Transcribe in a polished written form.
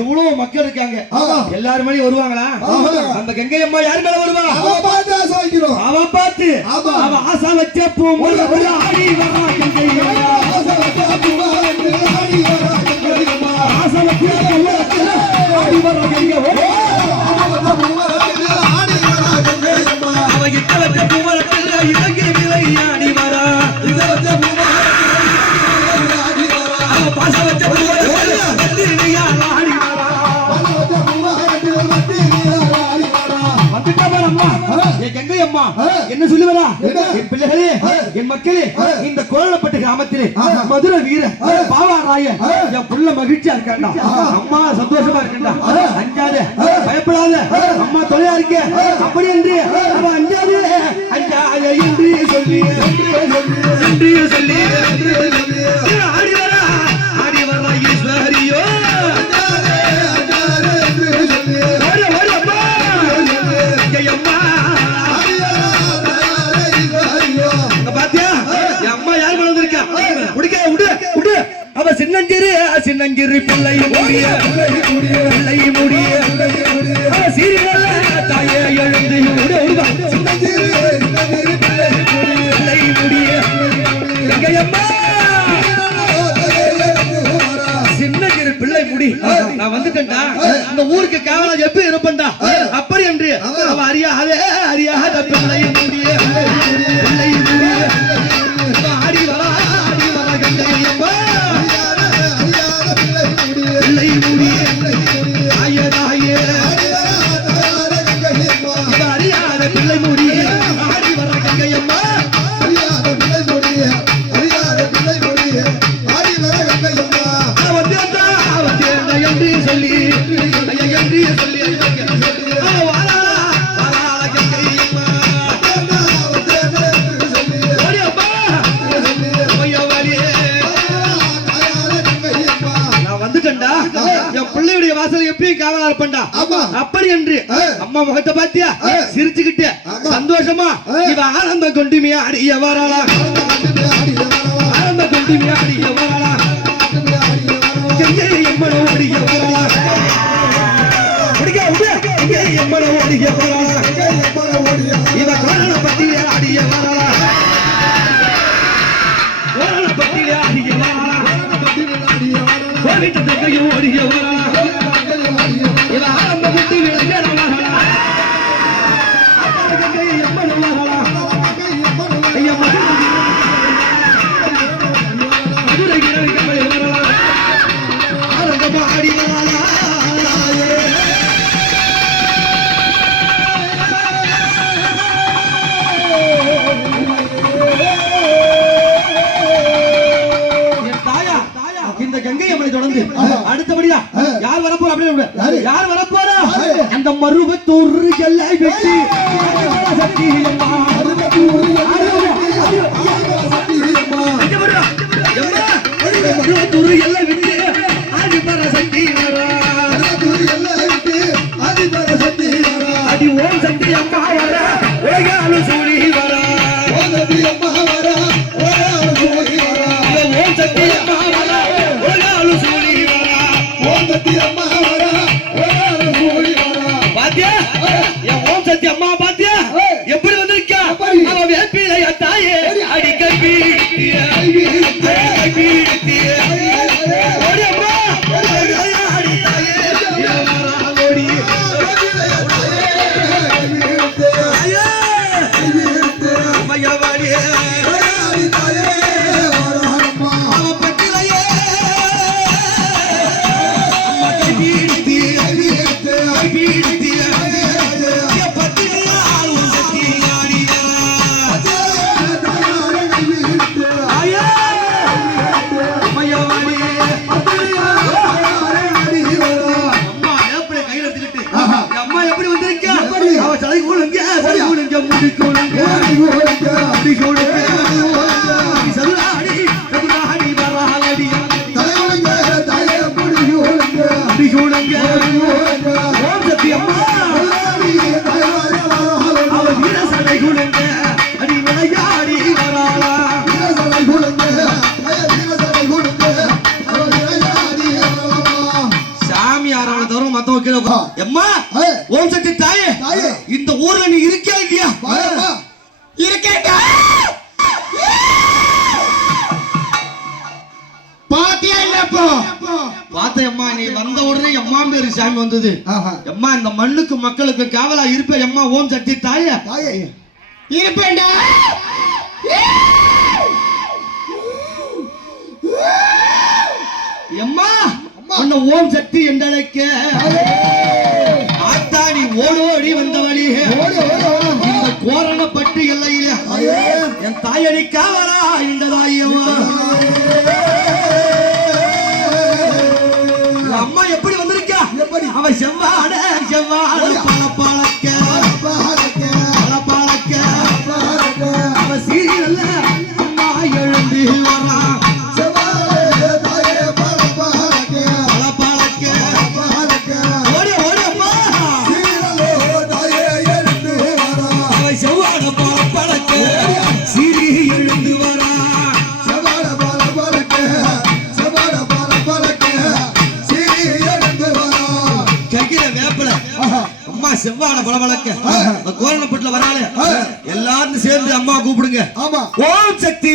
எவ்வளவு மக்கள் இருக்காங்க, எல்லாரும் மேலே வருவாங்களா? அந்த கங்கை அம்மா யார் மேல வருவா? அவ பார்த்து அவ ஆசா வச்ச பூமல ஆடி வரா கங்கை அம்மா. ஆசா வச்ச பூமல ஆடி வரா கங்கை அம்மா. ஆசா வச்ச பூமல ஆடி வரா கங்கை அம்மா. அவ கிட்ட வச்ச பூமல இலங்கை விளையாடி வரா. இத வச்ச பூமல ஆடி வரா. அவ பாச வச்ச பூமல என்ன சொல்லுவா? என் பிள்ளைகளே, என் மக்களே, இந்த கோலப்பட்ட கிராமத்திலே மதுரை வீர பாவாராய என் புள்ள மகிழ்ச்சியா இருக்காண்டா. அம்மா சந்தோஷமா இருக்கா. அஞ்சாத, பயப்படாத, அம்மா தொலையா இருக்க. அப்படி என்று அவன் அஞ்சாத அஞ்சாத என்று சொல்லி ஆடி வரா ஆடி வரா ஈஸ்வரியோ. சின்னஞ்சிறு பிள்ளை முடிய சீரியல்ல தாயே எழுந்து பிள்ளை முடிய சின்னஞ்சிறு பிள்ளை முடி. நான் வந்துட்டேன்டா, இந்த ஊருக்கு காவலா எப்ப இருப்பேன்டா. அப்படி என்று அவ அறியாத பிள்ளை முடிய ஆடி வரா கங்கையம்மா. அப்படி என்று அம்மா முகத்தை பாத்தியா சிரிச்சுக்கிட்டு சந்தோஷமா இவ ஆனந்தம் கொண்டுமையா அடிய வரலா. ஆனந்தம் கொண்டுமையா அடிய வரலா. எம்மனோ அடிய வரலா. எம்மனோ அடிய வரலா. இவ கோரண பத்திய அடிய வரலா. கோரண பத்திய அடிய வரலா. கோவிட்ட தங்கையும் அடிய வரலா. இவ ஆரம்ப குட்டி விளங்கடா. கங்கை எம்மனோ வரலா. ஐயா மதுரை கிழவி கம்பளி வரலா. ஆரம்பமா ஆடி வரலா. அடுத்தபடியா யார் வரப்போற? அப்படி யார் வரப்போறா? அந்த மருவத்தூர் எல்லை வெட்டி மருவத்தூர் எல்லை விட்டு ஆதிபர சக்தி அடி ஓம் சக்தி அம்மா வர வேகாலு சூழி வர. ஓம் சக்தி அம்மா வர வேகாலு சூழி வர. பாத்தியா என் ஓம் சக்தி அம்மா பாத்தியா எப்படி வந்திருக்கா? அவ வேப்பிலை பார்த்தேன் அம்மா நீ வந்த உடனே அம்மா பேரு சாமி வந்தது. அம்மா இந்த மண்ணுக்கு மக்களுக்கு காவலா இருப்பேன் அம்மா. ஓம் சக்தி தாயா இருப்பேன்டா. அம்மா உன்னை ஓம் சக்தி என்றழைக்க ஆத்தாடி ஓடோடி வந்த வழி இந்த கோரணப்பட்டு எல்லையில என் தாயடி காவலா இருந்ததாயம்மா. அம்மா எப்படி வந்திருக்கா? அவ செவ்வாட பழக்க அவ சீரியல்ல அம்மா எழுந்து வரா. செவ்வாழ பலபலக்க கோரணப்பட்டுல வராளே எல்லாரும் சேர்ந்து அம்மா கூப்பிடுங்க. ஓம் சக்தி